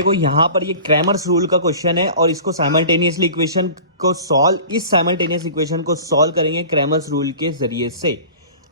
देखो यहाँ पर ये क्रैमर्स रूल का क्वेश्चन है और इसको साइमल्टेनियसली इक्वेशन को सॉल्व इस साइमल्टेनियस इक्वेशन को सॉल्व करेंगे क्रैमर्स रूल के जरिए से।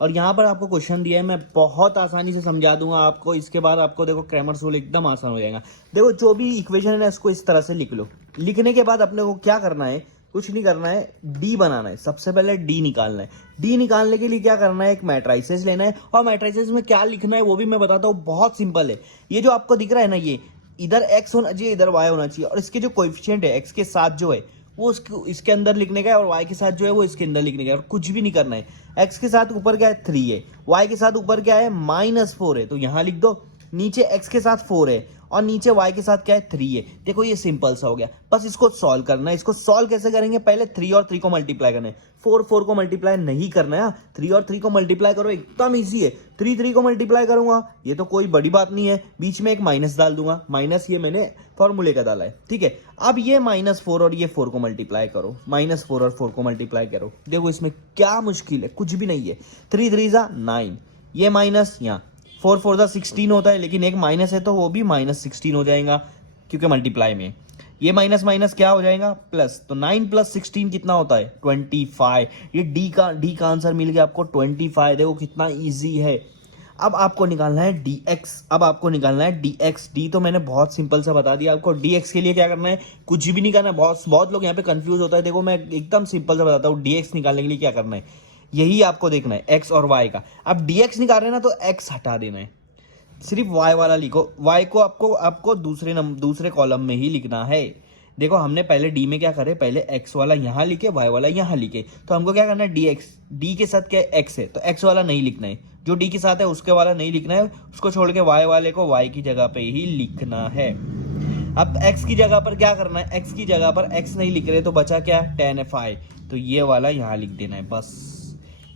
और यहाँ पर आपको क्वेश्चन दिया है, मैं बहुत आसानी से समझा दूंगा आपको। इसके बाद आपको देखो क्रैमर्स रूल एकदम आसान हो जाएगा। देखो जो भी इक्वेशन है ना इसको इस तरह से लिख लो। लिखने के बाद अपने को क्या करना है, कुछ नहीं करना है, डी बनाना है। सबसे पहले डी निकालना है। डी निकालने के लिए क्या करना है, एक मैट्रिसेस लेना है और मैट्रिसेस में क्या लिखना है वो भी मैं बताता हूँ। बहुत सिंपल है। ये जो आपको दिख रहा है ना, ये इधर x होना चाहिए, इधर y होना चाहिए और इसके जो कोएफिशिएंट है x के साथ जो है वो इसके अंदर लिखने का है और y के साथ जो है वो इसके अंदर लिखने का है। और कुछ भी नहीं करना है। x के साथ ऊपर क्या है 3 है, y के साथ ऊपर क्या है -4 है, तो यहाँ लिख दो। नीचे x के साथ 4 है और नीचे y के साथ क्या है 3 है। देखो ये सिंपल सा हो गया। बस इसको सॉल्व करना है। इसको सॉल्व कैसे करेंगे, पहले 3 और 3 को मल्टीप्लाई करना है। 4 को मल्टीप्लाई नहीं करना है। 3 और 3 को मल्टीप्लाई करो, एकदम इजी है। 3 को मल्टीप्लाई करूंगा, ये तो कोई बड़ी बात नहीं है। बीच में एक माइनस डाल दूंगा, माइनस ये मैंने फॉर्मूले का डाला है, ठीक है। अब ये -4 और ये 4 को मल्टीप्लाई करो, -4 और 4 को मल्टीप्लाई करो। देखो इसमें क्या मुश्किल है, कुछ भी नहीं है। 3 3 जा 9, ये माइनस, यहाँ 4 4 जा 16 होता है, लेकिन एक माइनस है तो वो भी -16 हो जाएगा क्योंकि मल्टीप्लाई में। ये माइनस माइनस क्या हो जाएगा, प्लस। तो 9 + 16 कितना होता है 25। ये डी का आंसर मिल गया आपको 25। देखो कितना इजी है। अब आपको निकालना है dx। अब आपको निकालना है dx। डी तो मैंने बहुत सिंपल सा बता दिया आपको। dx के लिए क्या करना है, कुछ भी नहीं करना है। बहुत लोग यहाँ पे कंफ्यूज होता है। देखो मैं एकदम सिंपल सा बताता हूँ। dx निकालने के लिए क्या करना है, यही आपको देखना है x और y का। अब dx निकाल रहे हैं ना तो x हटा देना है, सिर्फ y वाला लिखो। y को आपको दूसरे कॉलम में ही लिखना है। देखो हमने पहले d में क्या करे, पहले x वाला यहाँ लिखे, y वाला यहाँ लिखे। तो हमको क्या करना है, dx, d के साथ क्या है x है तो x वाला नहीं लिखना है। जो d के साथ है उसके वाला नहीं लिखना है, उसको छोड़ के y वाले को y की जगह पे ही लिखना है। अब x की जगह पर क्या करना है, x की जगह पर x नहीं लिख रहे तो बचा क्या, tan f, तो ये वाला यहाँ लिख देना है बस।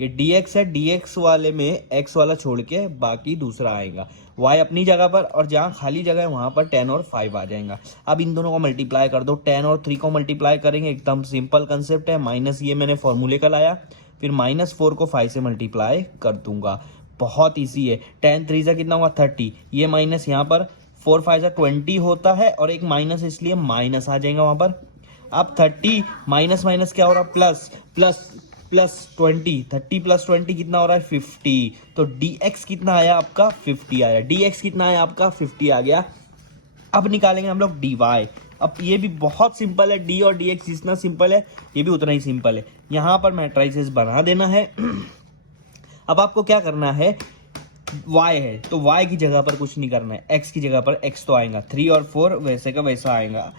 ये dx है, dx वाले में x वाला छोड़ के बाकी दूसरा आएगा। y अपनी जगह पर और जहाँ खाली जगह है वहाँ पर 10 और 5 आ जाएगा। अब इन दोनों को मल्टीप्लाई कर दो। 10 और 3 को मल्टीप्लाई करेंगे, एकदम सिंपल कंसेप्ट है। माइनस ये मैंने फॉर्मूले का लाया, फिर -4 को 5 से मल्टीप्लाई कर दूंगा। बहुत ईजी है। 10 3 से कितना होगा 30, ये माइनस यहाँ पर 4 5 से 20 होता है और एक माइनस इसलिए माइनस आ जाएगा वहाँ पर। अब 30 माइनस माइनस क्या हो रहा है, प्लस प्लस प्लस 20, 30 + 20 कितना हो रहा है 50। तो dx कितना आया आपका 50 आया। dx कितना आया आपका 50 आ गया। अब निकालेंगे हम लोग dy। अब ये भी बहुत सिंपल है। d और dx जितना सिंपल है ये भी उतना ही सिंपल है। यहाँ पर मैट्रिसेस बना देना है। अब आपको क्या करना है, y है तो y की जगह पर कुछ नहीं करना है, x की जगह पर x तो आएगा। 3 और 4 वैसे का वैसा आएगा,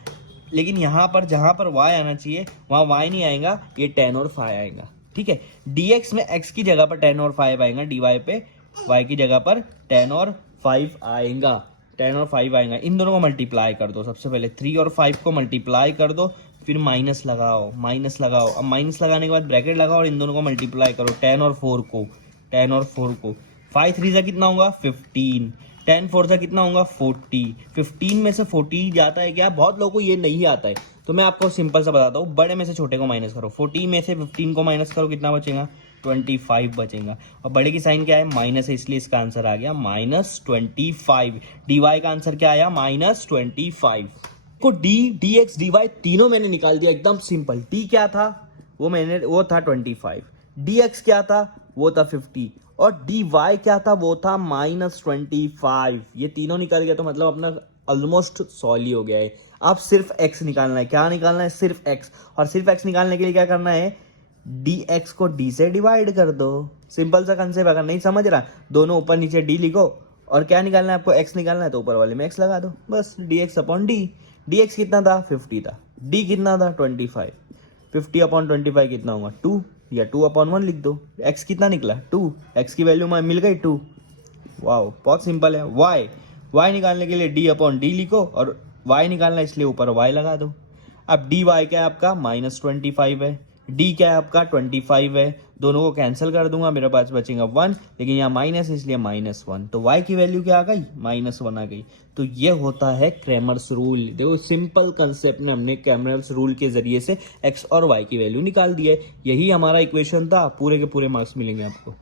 लेकिन यहाँ पर जहाँ पर y आना चाहिए वहाँ y नहीं आएगा, ये 10 और 5 आएगा, ठीक है। dx में x की जगह पर 10 और 5 आएगा, dy पे y की जगह पर 10 और 5 आएगा। 10 और 5 आएगा। इन दोनों को मल्टीप्लाई कर दो। सबसे पहले 3 और 5 को मल्टीप्लाई कर दो, फिर माइनस लगाओ, माइनस लगाओ। अब माइनस लगाने के बाद ब्रैकेट लगाओ और इन दोनों को मल्टीप्लाई करो। 10 और 4 को, 10 और 4 को। 5 3 से कितना होगा 15, 10 4 से कितना होगा 40। 15 में से 40 जाता है क्या, बहुत लोगों को ये नहीं आता है तो मैं आपको सिंपल सा बताता हूँ। बड़े में से छोटे को माइनस करो, 40 में से 15 को माइनस करो, कितना बचेगा 25 बचेगा। और बड़े की साइन क्या है, माइनस है, इसलिए इसका आंसर आ गया -25। dy का आंसर क्या आया -25 को। dx dy तीनों मैंने निकाल दिया, एकदम सिंपल। d क्या था वो था 25, dx क्या था वो था 50 और dy क्या था वो था -25। ये तीनों निकल गया तो मतलब अपना ऑलमोस्ट सॉल्व ही हो गया है। अब सिर्फ x निकालना है। क्या निकालना है, सिर्फ x। और सिर्फ x निकालने के लिए क्या करना है, dx को d से डिवाइड कर दो। सिंपल सा कंसेप्ट। अगर नहीं समझ रहा, दोनों ऊपर नीचे d लिखो और क्या निकालना है आपको, x निकालना है तो ऊपर वाले में x लगा दो बस। dx/d, dx कितना था 50 था, d कितना था 25। 50/25 कितना होगा 2 या 2/1 लिख दो। x कितना निकला 2, x की वैल्यू मिल गई 2। वाओ बहुत सिंपल है। y निकालने के लिए d/d लिखो और y निकालना है इसलिए ऊपर y लगा दो। अब dy क्या है आपका -25 है, d क्या है आपका 25 है। दोनों को कैंसिल कर दूंगा, मेरे पास बचेगा 1, लेकिन यहाँ माइनस है इसलिए -1। तो y की वैल्यू क्या आ गई -1 आ गई। तो ये होता है क्रैमर्स रूल। देखो सिंपल कंसेप्ट में हमने क्रैमर्स रूल के जरिए से x और y की वैल्यू निकाल दी है। यही हमारा इक्वेशन था। पूरे के पूरे मार्क्स मिलेंगे आपको।